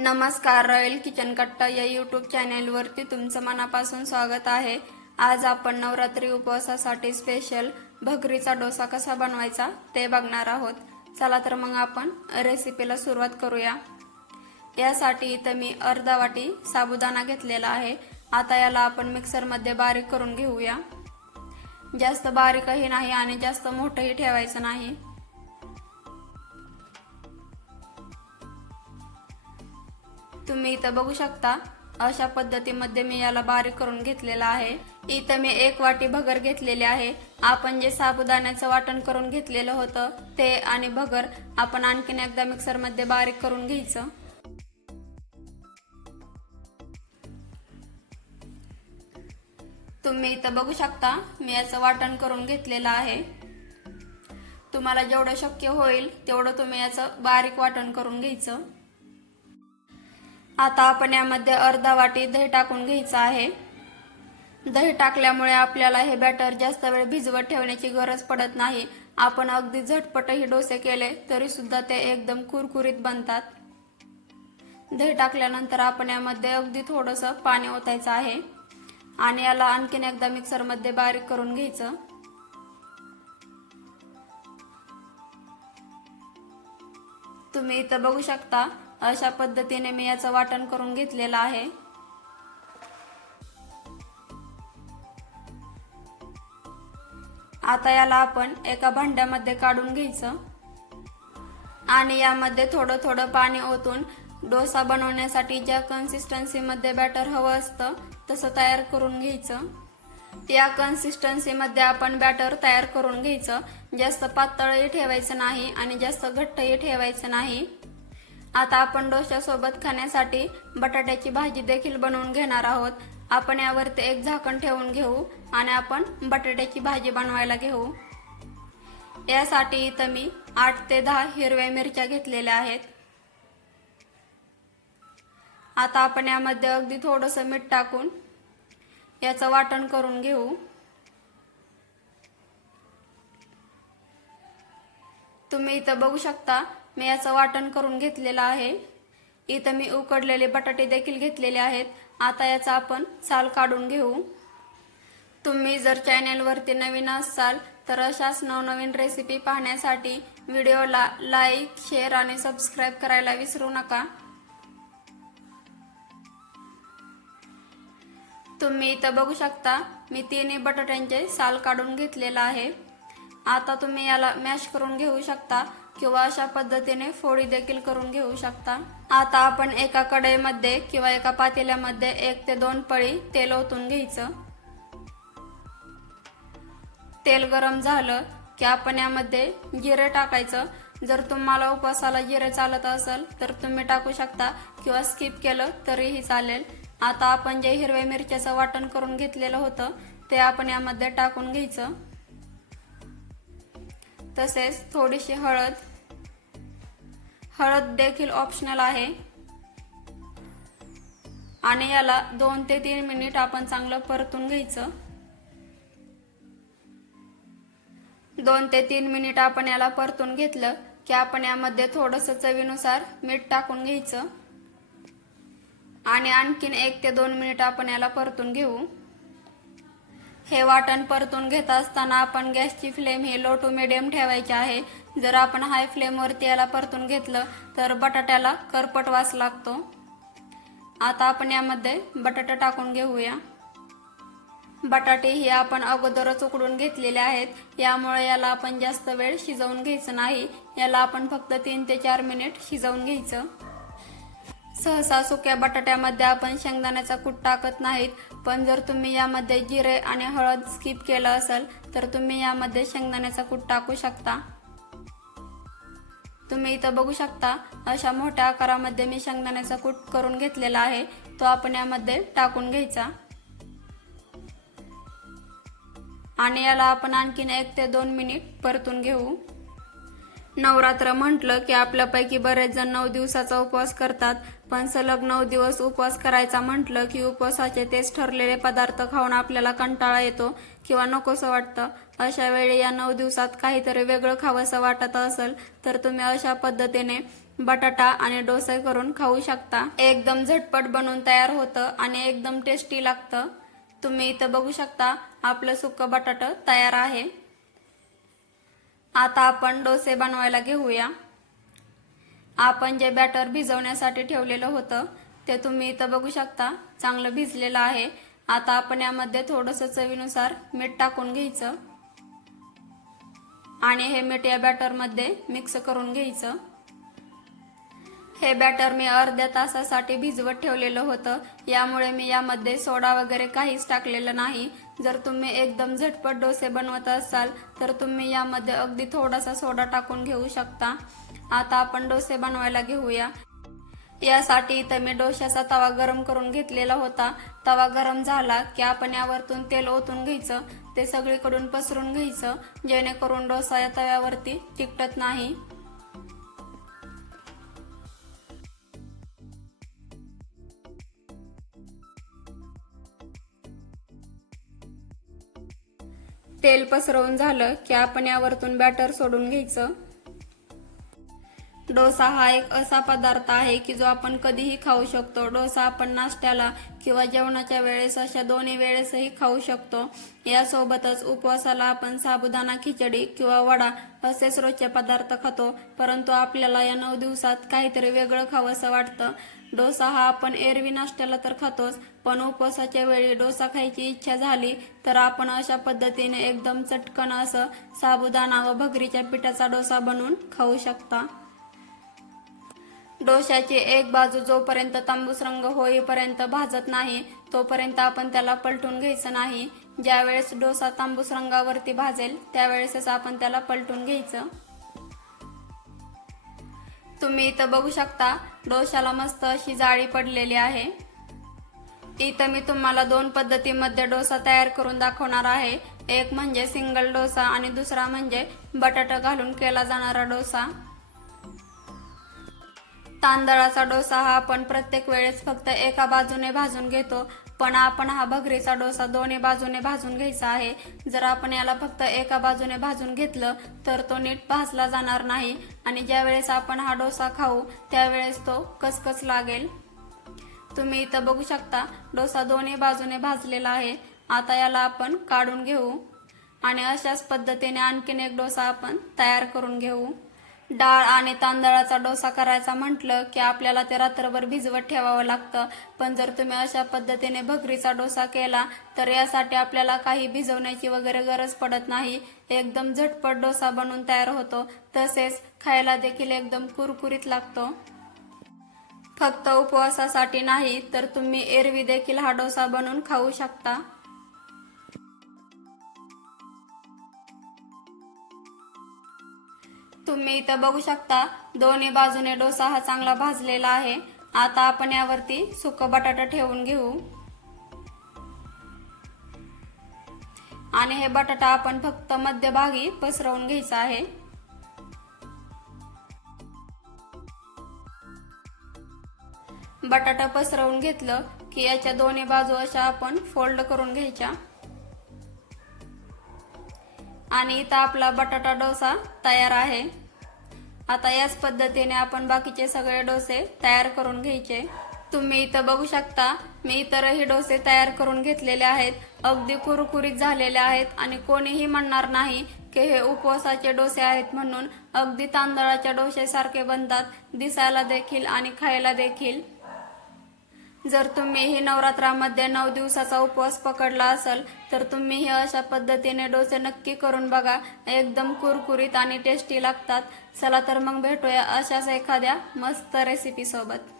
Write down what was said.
नमस्कार royal kitchen कट्टा या यूट्यूब चॅनेलवरती तुमचं मनापासून स्वागत आहे. आज आपण नवरात्री उपवासासाठी स्पेशल भकरीचा डोसा कसा बनवायचा ते बघणार आहोत. चला तर मग आपण रेसिपीला सुरुवात करूया. यासाठी इथं मी अर्धा वाटी साबुदाणा घेतलेला आहे. आता याला आपण मिक्सरमध्ये बारीक करून घेऊया. जास्त बारीकही नाही आणि जास्त मोठंही ठेवायचं नाही. तुम्ही इथं बघू शकता. अशा पद्धतीमध्ये मी याला बारीक करून घेतलेला आहे. इथं मी एक वाटी भगर घेतलेली आहे. आपण जे साबुदाण्याचं वाटण करून घेतलेलं होतं ते आणि भगर आपण आणखीन एकदा मिक्सरमध्ये बारीक करून घ्यायचं. तुम्ही इथं बघू शकता मी याचं वाटण करून घेतलेलं आहे. तुम्हाला जेवढं शक्य होईल तेवढं तुम्ही याचं बारीक वाटण करून घ्यायचं. आता आपण यामध्ये अर्धा वाटी दही टाकून घ्यायचं आहे. दही टाकल्यामुळे आपल्याला हे बॅटर जास्त वेळ भिजवत ठेवण्याची गरज पडत नाही. आपण अगदी झटपटही डोसे केले तरी सुद्धा ते एकदम कुरकुरीत बनतात. दही टाकल्यानंतर आपण यामध्ये अगदी थोडंसं पाणी ओतायचं आहे. आणि याला आणखीन एकदा मिक्सरमध्ये बारीक करून घ्यायचं. तुम्ही इथं बघू शकता अशा पद्धतीने मी याचं वाटण करून घेतलेलं आहे. आता याला आपण एका भांड्यामध्ये काढून घ्यायचं. आणि यामध्ये थोडं थोडं पाणी ओतून डोसा बनवण्यासाठी ज्या कन्सिस्टन्सीमध्ये बॅटर हवं असतं तसं तयार करून घ्यायचं. या कन्सिस्टन्सीमध्ये आपण बॅटर तयार करून घ्यायचं. जास्त पातळही ठेवायचं नाही आणि जास्त घट्टही ठेवायचं नाही. आता आपण डोश्यासोबत खाण्यासाठी बटाट्याची भाजी देखील बनवून घेणार आहोत. आपण यावरती एक झाकण ठेवून घेऊ आणि आपण बटाट्याची भाजी बनवायला घेऊ. यासाठी इथं मी आठ ते दहा हिरव्या मिरच्या घेतलेल्या आहेत. आता आपण यामध्ये अगदी थोडंसं मीठ टाकून याचं वाटण करून घेऊ. तुम्ही इथं बघू शकता मी याचं वाटण करून घेतलेलं आहे. इथं मी उकडलेले बटाटे देखील घेतलेले आहेत. आता याचा आपण साल काढून घेऊ. तुम्ही जर चॅनेलवरती नवीन असाल तर अशाच नवनवीन रेसिपी पाहण्यासाठी व्हिडिओला लाईक शेअर आणि सबस्क्राईब करायला विसरू नका. तुम्ही इथं बघू शकता मी तिन्ही बटाट्यांचे साल काढून घेतलेला आहे. आता तुम्ही याला मॅश करून घेऊ शकता. किंवा अशा पद्धतीने फोडी देखील करून घेऊ शकता. आता आपण एका कढईमध्ये किंवा एका पातेल्यामध्ये एक ते दोन पळी तेल ओतून घ्यायचं. तेल गरम झालं की आपण यामध्ये जिरे टाकायचं. जर तुम्हाला उपवासाला जिरे चालत असेल तर तुम्ही टाकू शकता किंवा स्किप केलं तरीही चालेल. आता आपण जे हिरव्या मिरच्याचं वाटण करून घेतलेलं होतं ते आपण यामध्ये टाकून घ्यायचं. तसेच थोडीशी हळद हळद देखील ऑप्शनल आहे. आणि याला दोन ते तीन मिनिट आपण चांगलं परतून घ्यायचं. दोन ते तीन मिनिट आपण याला परतून घेतलं की आपण यामध्ये थोडंसं चवीनुसार मीठ टाकून घ्यायचं. आणि आणखीन एक ते दोन मिनिट आपण याला परतून घेऊ. हे वाटण परतून घेत असताना आपण गॅसची फ्लेम ही लो टू मिडियम ठेवायची आहे. जर आपण हाय फ्लेमवरती याला परतून घेतलं तर बटाट्याला करपट वास लागतो. आता आपण यामध्ये बटाटा टाकून घेऊया. बटाटे हे आपण अगोदरच उकडून घेतलेले आहेत. यामुळे याला आपण जास्त वेळ शिजवून घ्यायचं नाही. याला आपण फक्त तीन ते चार मिनिट शिजवून घ्यायचं. सहसा सुक्या बटाट्यामध्ये आपण शेंगदाण्याचा कूट टाकत नाहीत. पण जर तुम्ही यामध्ये जिरे आणि हळद स्किप केलं असेल तर तुम्ही यामध्ये शेंगदाण्याचा कूट टाकू शकता. तुम्ही इथं बघू शकता अशा मोठ्या आकारामध्ये मी शेंगदाण्याचा कूट करून घेतलेला आहे. तो आपण यामध्ये टाकून घ्यायचा. आणि याला आपण आणखीन एक ते दोन मिनिट परतून घेऊ. नवरात्र म्हटलं की आपल्यापैकी बरेच जण नऊ दिवसाचा उपवास करतात पण सलग नऊ दिवस उपवास करायचा म्हटलं की उपवासाचे तेच ठरलेले पदार्थ खाऊन आपल्याला कंटाळा येतो किंवा नकोसं वाटतं. अशा वेळी या नऊ दिवसात काहीतरी वेगळं खावंसं वाटत असेल तर तुम्ही अशा पद्धतीने बटाटा आणि डोसे करून खाऊ शकता. एकदम झटपट बनवून तयार होतं आणि एकदम टेस्टी लागतं. तुम्ही इथं बघू शकता आपलं सुक्क बटाटा तयार आहे. आता आपण डोसे बनवायला घेऊया. आपण जे बॅटर भिजवण्यासाठी ठेवलेलं होतं ते तुम्ही इथं बघू शकता. चांगलं भिजलेलं आहे. आता आपण यामध्ये थोडंसं चवीनुसार मीठ टाकून घ्यायचं. आणि हे मीठ या बॅटरमध्ये मिक्स करून घ्यायचं. हे बॅटर मी अर्ध्या तासासाठी भिजवत ठेवलेलं होतं. यामुळे मी यामध्ये सोडा वगैरे काहीच टाकलेलं नाही. जर तुम्ही एकदम झटपट डोसे बनवत असाल तर तुम्ही यामध्ये अगदी थोडासा सोडा टाकून घेऊ शकता. आता आपण डोसे बनवायला घेऊया. यासाठी इथं मी डोश्याचा तवा गरम करून घेतलेला होता. तवा गरम झाला की आपण यावरतून तेल ओतून घ्यायचं. ते सगळीकडून पसरून घ्यायचं जेणेकरून डोसा या तव्यावरती चिकटत नाही. तेल पसरवून झालं की आपण यावरतून बॅटर सोडून घ्यायचं. डोसा हा एक असा पदार्थ आहे की जो आपण कधीही खाऊ शकतो. डोसा आपण नाश्त्याला किंवा जेवणाच्या वेळेस अशा दोन्ही वेळेसही खाऊ शकतो. यासोबतच उपवासाला आपण साबुदाणा खिचडी किंवा वडा असेच रोजचे पदार्थ खातो. परंतु आपल्याला या नऊ दिवसात काहीतरी वेगळं खावंसं वाटतं. डोसा हा आपण एरवी नाश्त्याला तर खातोच पण उपवासाच्या वेळी डोसा खायची इच्छा झाली तर आपण अशा पद्धतीने एकदम चटकन असं साबुदाणा व भगरीच्या पिठाचा डोसा बनवून खाऊ शकता. डोश्याची एक बाजू जोपर्यंत तांबूस रंग होईपर्यंत भाजत नाही तोपर्यंत आपण त्याला पलटून घ्यायचं नाही. ज्यावेळेस डोसा तांबूस रंगावरती भाजेल त्यावेळेसच आपण त्याला पलटून घ्यायचं. तुम्ही इथं बघू शकता डोशाला मस्त अशी जाळी पडलेली आहे. इथं मी तुम्हाला दोन पद्धतीमध्ये डोसा तयार करून दाखवणार आहे. एक म्हणजे सिंगल डोसा आणि दुसरा म्हणजे बटाटा घालून केला जाणारा डोसा. तांदळाचा डोसा हा आपण प्रत्येक वेळेस फक्त एका बाजूने भाजून घेतो. पण आपण हा भगरीचा डोसा दोन्ही बाजूने भाजून घ्यायचा आहे. जर आपण याला फक्त एका बाजूने भाजून घेतलं तर तो नीट भाजला जाणार नाही. आणि ज्या वेळेस आपण हा डोसा खाऊ त्यावेळेस तो कसकस लागेल. तुम्ही इथं बघू शकता डोसा दोन्ही बाजूने भाजलेला आहे. आता याला आपण काढून घेऊ. आणि अशाच पद्धतीने आणखीन एक डोसा आपण तयार करून घेऊ. डाळ आणि तांदळाचा डोसा करायचा म्हटलं की आपल्याला ते रात्रभर भिजवत ठेवावं लागतं. पण जर तुम्ही अशा पद्धतीने भगरीचा डोसा केला तर यासाठी आपल्याला काही भिजवण्याची वगैरे गरज पडत नाही. एकदम झटपट डोसा बनून तयार होतो. तसेच खायला देखील एकदम कुरकुरीत लागतो. फक्त उपवासासाठी नाही तर तुम्ही एरवी देखील हा डोसा बनवून खाऊ शकता. तुम्ही इथं बघू शकता दोन्ही बाजूने डोसा हा चांगला भाजलेला आहे. आता आपण यावरती सुक बटाटा ठेवून घेऊ. आणि हे बटाटा आपण फक्त मध्यभागी पसरवून घ्यायचा आहे. बटाटा पसरवून घेतलं की याच्या दोन्ही बाजू अशा आपण फोल्ड करून घ्यायच्या. आणि इथं आपला बटाटा डोसा तयार आहे. आता याच पद्धतीने आपण बाकीचे सगळे डोसे तयार करून घ्यायचे. तुम्ही इथं बघू शकता मी इतरही डोसे तयार करून घेतलेले आहेत. अगदी कुरकुरीत झालेले आहेत आणि कोणीही म्हणणार नाही की हे उपवासाचे डोसे आहेत म्हणून अगदी तांदळाच्या डोसेसारखे बनतात. दिसायला देखील आणि खायला देखील. जर तुम्ही ही नवरात्रामध्ये नऊ दिवसाचा उपवास पकडला असेल तर तुम्ही हे अशा पद्धतीने डोसे नक्की करून बघा. एकदम कुरकुरीत आणि टेस्टी लागतात. चला तर मग भेटूया अशाच एखाद्या मस्त रेसिपी सोबत.